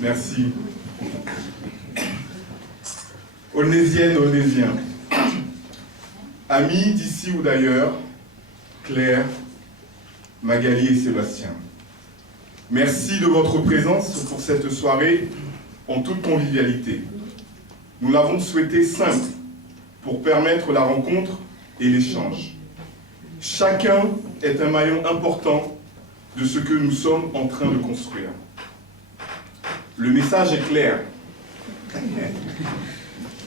Merci. Aulnésienne, Aulnésien, amis d'ici ou d'ailleurs, Claire, Magali et Sébastien, merci de votre présence pour cette soirée en toute convivialité. Nous l'avons souhaité simple pour permettre la rencontre et l'échange. Chacun est un maillon important de ce que nous sommes en train de construire. Le message est clair.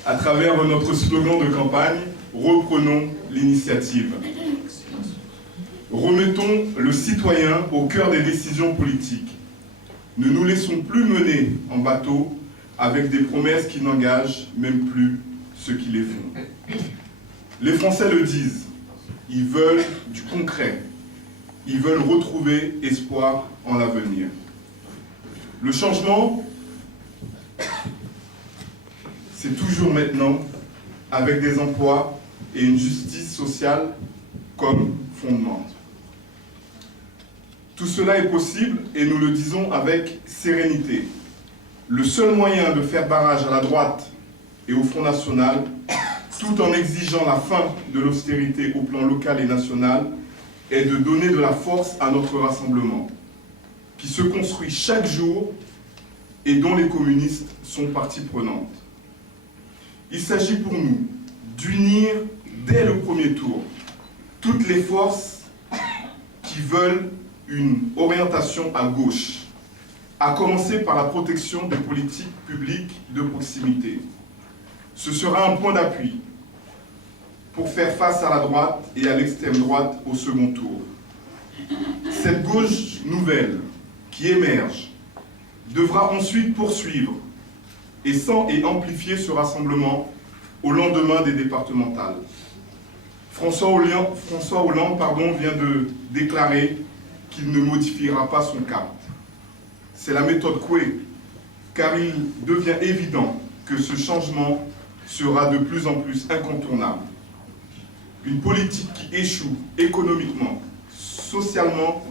À travers notre slogan de campagne, reprenons l'initiative. Remettons le citoyen au cœur des décisions politiques. Ne nous laissons plus mener en bateau avec des promesses qui n'engagent même plus ceux qui les font. Les Français le disent, ils veulent du concret. Ils veulent retrouver espoir en l'avenir. Le changement, c'est toujours maintenant, avec des emplois et une justice sociale comme fondement. Tout cela est possible et nous le disons avec sérénité. Le seul moyen de faire barrage à la droite et au Front National, tout en exigeant la fin de l'austérité au plan local et national, est de donner de la force à notre rassemblement, qui se construit chaque jour et dont les communistes sont partie prenante. Il s'agit pour nous d'unir dès le premier tour toutes les forces qui veulent une orientation à gauche, à commencer par la protection des politiques publiques de proximité. Ce sera un point d'appui pour faire face à la droite et à l'extrême droite au second tour. Cette gauche nouvelle qui émerge devra ensuite poursuivre et amplifier ce rassemblement au lendemain des départementales. François Hollande vient de déclarer qu'il ne modifiera pas son cap. C'est la méthode Coué, car il devient évident que ce changement sera de plus en plus incontournable. Une politique qui échoue économiquement, socialement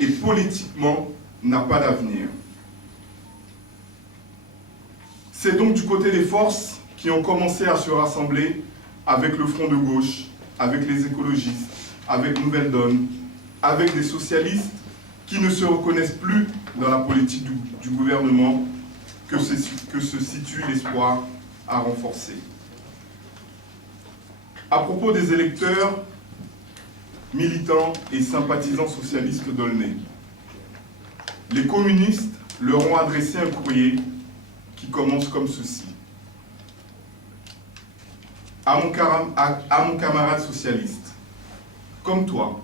et politiquement n'a pas d'avenir. C'est donc du côté des forces qui ont commencé à se rassembler avec le Front de gauche, avec les écologistes, avec Nouvelle Donne, avec des socialistes qui ne se reconnaissent plus dans la politique du gouvernement que se situe l'espoir à renforcer. À propos des électeurs, militants et sympathisants socialistes d'Aulnay, les communistes leur ont adressé un courrier qui commence comme ceci. À mon camarade socialiste, comme toi,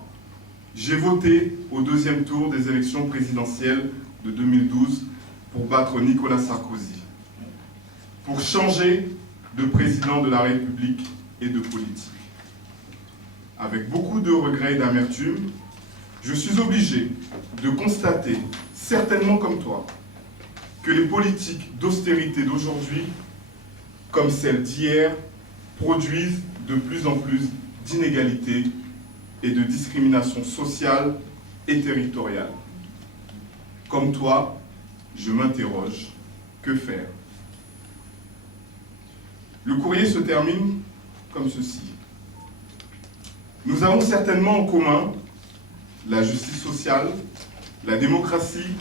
j'ai voté au deuxième tour des élections présidentielles de 2012 pour battre Nicolas Sarkozy, pour changer de président de la République et de politique. Avec beaucoup de regrets et d'amertume, je suis obligé de constater, certainement comme toi, que les politiques d'austérité d'aujourd'hui, comme celles d'hier, produisent de plus en plus d'inégalités et de discrimination sociale et territoriale. Comme toi, je m'interroge, que faire? Le courrier se termine comme ceci. Nous avons certainement en commun la justice sociale, la démocratie,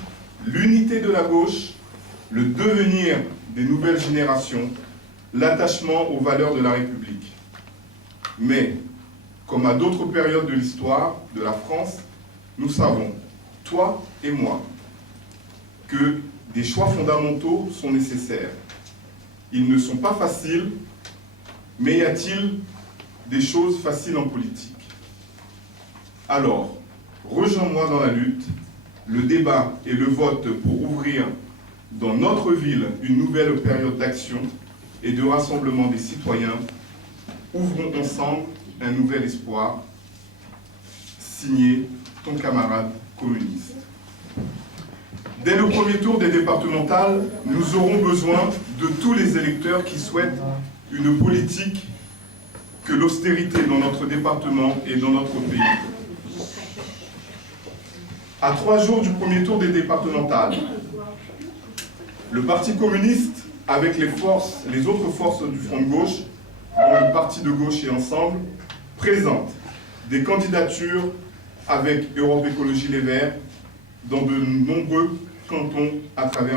l'unité de la gauche, le devenir des nouvelles générations, l'attachement aux valeurs de la République. Mais, comme à d'autres périodes de l'histoire de la France, nous savons, toi et moi, que des choix fondamentaux sont nécessaires. Ils ne sont pas faciles, mais y a-t-il des choses faciles en politique? Alors, rejoins-moi dans la lutte, le débat et le vote pour ouvrir dans notre ville une nouvelle période d'action et de rassemblement des citoyens. Ouvrons ensemble un nouvel espoir. Signé ton camarade communiste. Dès le premier tour des départementales, nous aurons besoin de tous les électeurs qui souhaitent une politique que l'austérité dans notre département et dans notre pays. À 3 jours du premier tour des départementales, Le Parti communiste, avec les autres forces du front de gauche, dont le Parti de gauche et Ensemble, présente des candidatures avec Europe Écologie Les Verts dans de nombreux cantons à travers